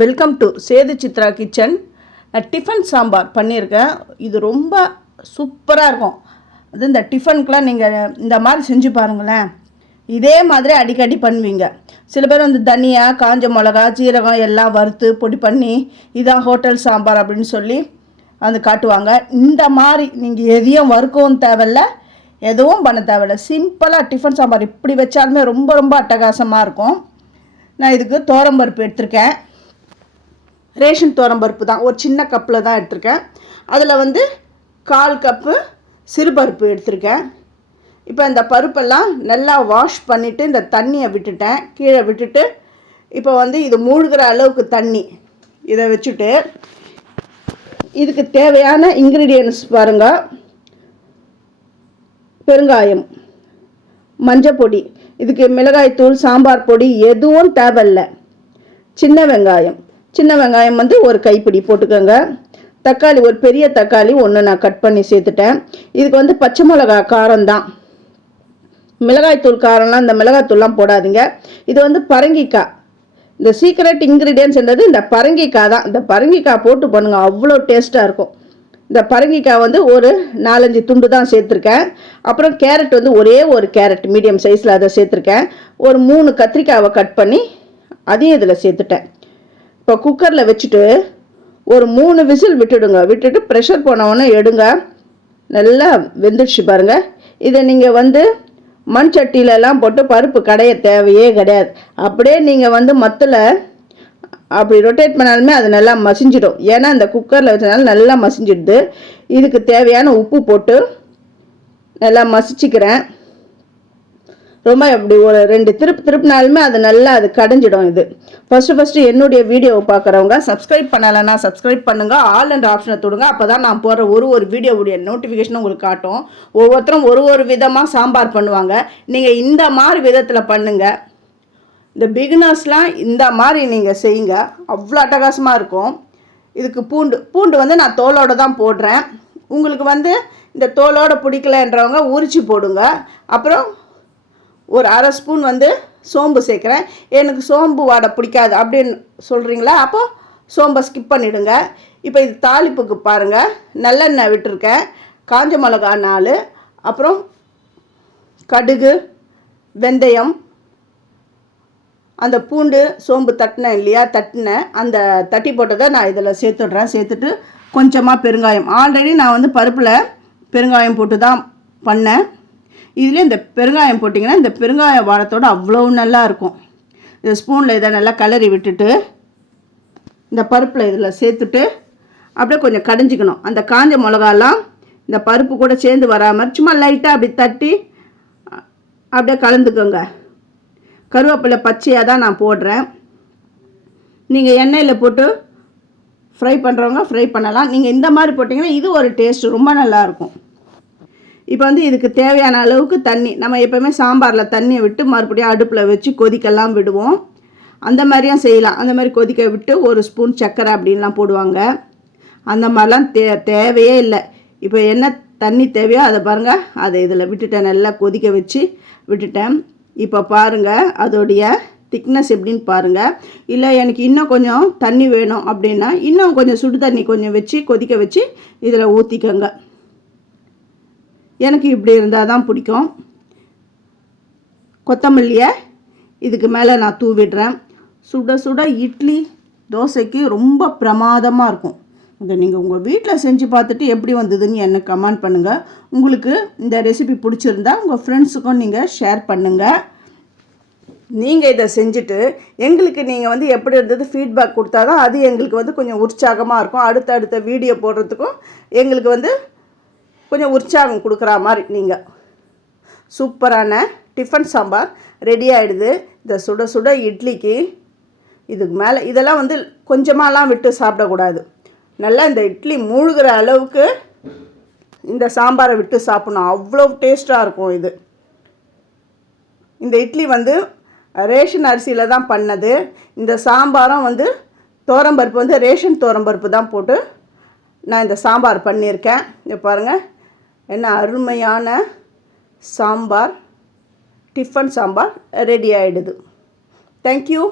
Welcome to Sethu Chitra kitchen. Tiffin sambar பண்ணியிருக்கேன். இது ரொம்ப சூப்பராக இருக்கும். அது இந்த டிஃபனுக்கெலாம் நீங்கள் இந்த மாதிரி செஞ்சு பாருங்களேன். இதே மாதிரி அடிக்கடி பண்ணுவீங்க. சில பேர் வந்து தனியா காஞ்ச மிளகா சீரகம் எல்லாம் வறுத்து பொடி பண்ணி இதான் ஹோட்டல் சாம்பார் அப்படின்னு சொல்லி வந்து காட்டுவாங்க. இந்த மாதிரி நீங்கள் எதையும் வறுக்கவும் தேவையில்ல. எதுவும் பண்ண தேவையில்ல. சிம்பிளாக டிஃபன் சாம்பார் இப்படி வச்சாலுமே ரொம்ப ரொம்ப அட்டகாசமாக இருக்கும். நான் இதுக்கு தோரம்பருப்பு எடுத்திருக்கேன். ரேஷன் துவரம்பருப்பு தான். ஒரு சின்ன கப்பில் தான் எடுத்திருக்கேன். அதில் வந்து கால் கப்பு சிறுபருப்பு எடுத்திருக்கேன். இப்போ இந்த பருப்பெல்லாம் நல்லா வாஷ் பண்ணிவிட்டு இந்த தண்ணியை விட்டுட்டேன். கீழே விட்டுட்டு இப்போ வந்து இது மூழ்கிற அளவுக்கு தண்ணி. இதை வச்சுட்டு இதுக்கு தேவையான இன்க்ரீடியன்ஸ் பாருங்கள் பெருங்காயம் மஞ்சப்பொடி இதுக்கு மிளகாய்த்தூள் சாம்பார் பொடி எதுவும் தேவையில்லை. சின்ன வெங்காயம். சின்ன வெங்காயம் வந்து ஒரு கைப்பிடி போட்டுக்கோங்க. தக்காளி ஒரு பெரிய தக்காளி ஒன்று நான் கட் பண்ணி சேர்த்துட்டேன். இதுக்கு வந்து பச்சை மிளகா காரம் தான். மிளகாய்த்தூள் காரம்லாம் இந்த மிளகாய்த்தூள்லாம் போடாதீங்க. இது வந்து பரங்கிக்காய். இந்த சீக்ரெட் இன்க்ரீடியன்ஸ்ன்றது இந்த பரங்கிக்காய் தான். இந்த பரங்கிக்காய் போட்டு பண்ணுங்கள் அவ்வளோ டேஸ்ட்டாக இருக்கும். இந்த பரங்கிக்காய் வந்து ஒரு நாலஞ்சு துண்டு தான் சேர்த்துருக்கேன். அப்புறம் கேரட் வந்து ஒரே ஒரு கேரட் மீடியம் சைஸில் அதை சேர்த்துருக்கேன். ஒரு மூணு கத்திரிக்காவை கட் பண்ணி அதையும் இதில் சேர்த்துட்டேன். இப்போ குக்கரில் வச்சுட்டு ஒரு மூணு விசில் விட்டுடுங்க. விட்டுட்டு ப்ரெஷர் போனவொன்னே எடுங்க. நல்லா வெந்துடுச்சு பாருங்கள் இதை நீங்கள் வந்து மண் சட்டியிலலாம் போட்டு பருப்பு கடைய தேவையே கிடையாது. அப்படியே நீங்கள் வந்து மத்தில் அப்படி ரொட்டேட் பண்ணாலுமே அது நல்லா மசிஞ்சிடும். ஏன்னா இந்த குக்கரில் வச்சனால நல்லா மசிஞ்சிடுது. இதுக்கு தேவையான உப்பு போட்டு நல்லா மசிச்சுக்கிறேன். ரொம்ப அப்படி ஒரு ரெண்டு திருப்பு திருப்பினாலுமே அது நல்லா அது கடைஞ்சிடும் இது. ஃபஸ்ட்டு ஃபஸ்ட்டு என்னுடைய வீடியோவை பார்க்குறவங்க சப்ஸ்கிரைப் பண்ணலைன்னா சப்ஸ்கிரைப் பண்ணுங்கள் ஆல் அண்ட் ஆப்ஷனை தொடுங்க. அப்போ தான் நான் போடுற ஒரு ஒரு வீடியோவுடைய நோட்டிஃபிகேஷனும் உங்களுக்கு காட்டும். ஒவ்வொருத்தரும் ஒரு ஒரு விதமாக சாம்பார் பண்ணுவாங்க. நீங்கள் இந்த மாதிரி விதத்தில் பண்ணுங்கள் இந்த பிகினர்ஸ்லாம் இந்த மாதிரி நீங்கள் செய்யுங்க. அவ்வளோ அட்டகாசமாக இருக்கும். இதுக்கு பூண்டு பூண்டு வந்து நான் தோலோடு தான் போடுறேன். உங்களுக்கு வந்து இந்த தோலோடு பிடிக்கலன்றவங்க உரிச்சு போடுங்க. அப்புறம் ஒரு அரை ஸ்பூன் வந்து சோம்பு சேர்க்குறேன். எனக்கு சோம்பு வாடை பிடிக்காது அப்படின்னு சொல்கிறீங்களா அப்போ சோம்பை ஸ்கிப் பண்ணிவிடுங்க இப்போ இது தாளிப்புக்கு பாருங்கள் நல்லெண்ணெய் விட்டுருக்கேன். காஞ்ச மிளகா நாலு. அப்புறம் கடுகு வெந்தயம் அந்த பூண்டு சோம்பு தட்டினேன் இல்லையா தட்டினேன் அந்த தட்டி போட்டதை நான் இதில் சேர்த்துடுறேன். சேர்த்துட்டு கொஞ்சமாக பெருங்காயம். ஆல்ரெடி நான் வந்து பருப்பில் பெருங்காயம் போட்டு தான் பண்ணேன். இதில் இந்த பெருங்காயம் போட்டிங்கன்னா இந்த பெருங்காய வாழத்தோடு அவ்வளோ நல்லா இருக்கும் இந்த ஸ்பூனில் இதை நல்லா கலரி விட்டுட்டு இந்த பருப்பில் இதில் சேர்த்துட்டு அப்படியே கொஞ்சம் கடைஞ்சிக்கணும். அந்த காஞ்ச மிளகாலாம் இந்த பருப்பு கூட சேர்ந்து வராமல் சும்மா லைட்டாக அப்படி தட்டி அப்படியே கலந்துக்கோங்க. கருவேப்பிலை பச்சையாக தான் நான் போடுறேன். நீங்கள் எண்ணெயில் போட்டு ஃப்ரை பண்ணுறவங்க ஃப்ரை பண்ணலாம். நீங்கள் இந்த மாதிரி போட்டிங்கன்னா இது ஒரு டேஸ்ட் ரொம்ப நல்லாயிருக்கும். இப்போ வந்து இதுக்கு தேவையான அளவுக்கு தண்ணி. நம்ம எப்போவுமே சாம்பாரில் தண்ணியை விட்டு மறுபடியும் அடுப்பில் வச்சு கொதிக்கெல்லாம் விடுவோம். அந்த மாதிரியும் செய்யலாம். அந்த மாதிரி கொதிக்க விட்டு ஒரு ஸ்பூன் சர்க்கரை அப்படின்லாம் போடுவாங்க. அந்த மாதிரிலாம் தே தேவையே இல்லை. இப்போ என்ன தண்ணி தேவையோ அதை பாருங்கள் அதை இதில் விட்டுட்டேன். நல்லா கொதிக்க வச்சு விட்டுட்டேன். இப்போ பாருங்கள் அதோடைய திக்னஸ் எப்படின்னு பாருங்கள் இல்லை எனக்கு இன்னும் கொஞ்சம் தண்ணி வேணும் அப்படின்னா இன்னும் கொஞ்சம் சுடு தண்ணி கொஞ்சம் வச்சு கொதிக்க வச்சு இதில் ஊற்றிக்கோங்க எனக்கு இப்படி இருந்தால் தான் பிடிக்கும். கொத்தமல்லியை இதுக்கு மேலே நான் தூவிடுறேன். சுட சுட இட்லி தோசைக்கு ரொம்ப பிரமாதமாக இருக்கும். இதை நீங்கள் உங்கள் வீட்டில் செஞ்சு பார்த்துட்டு எப்படி வந்ததுன்னு எனக்கு கமெண்ட் பண்ணுங்கள் உங்களுக்கு இந்த ரெசிபி பிடிச்சிருந்தா உங்கள் ஃப்ரெண்ட்ஸுக்கும் நீங்கள் ஷேர் பண்ணுங்கள் நீங்கள் இதை செஞ்சுட்டு எங்களுக்கு நீங்கள் வந்து எப்படி இருந்தது ஃபீட்பேக் கொடுத்தா தான் அது எங்களுக்கு வந்து கொஞ்சம் உற்சாகமாக இருக்கும். அடுத்த அடுத்த வீடியோ போடுறதுக்கும் எங்களுக்கு வந்து கொஞ்சம் உற்சாகம் கொடுக்குற மாதிரி நீங்கள் சூப்பரான டிஃபன் சாம்பார் ரெடி ஆகிடுது இந்த சுட சுட இட்லிக்கு இதுக்கு மேலே இதெல்லாம் வந்து கொஞ்சமாலாம் விட்டு சாப்பிடக்கூடாது. நல்லா இந்த இட்லி மூழ்கிற அளவுக்கு இந்த சாம்பாரை விட்டு சாப்பிடணும். அவ்வளோ டேஸ்ட்டாக இருக்கும் இது. இந்த இட்லி வந்து ரேஷன் அரிசியில் தான் பண்ணது. இந்த சாம்பாரும் வந்து தோரம்பருப்பு வந்து ரேஷன் தோரம்பருப்பு தான் போட்டு நான் இந்த சாம்பார் பண்ணியிருக்கேன். இங்கே பாருங்கள் என்ன அருமையான சாம்பார் டிஃபன் சாம்பார் ரெடி ஆகிடுது தேங்க்யூ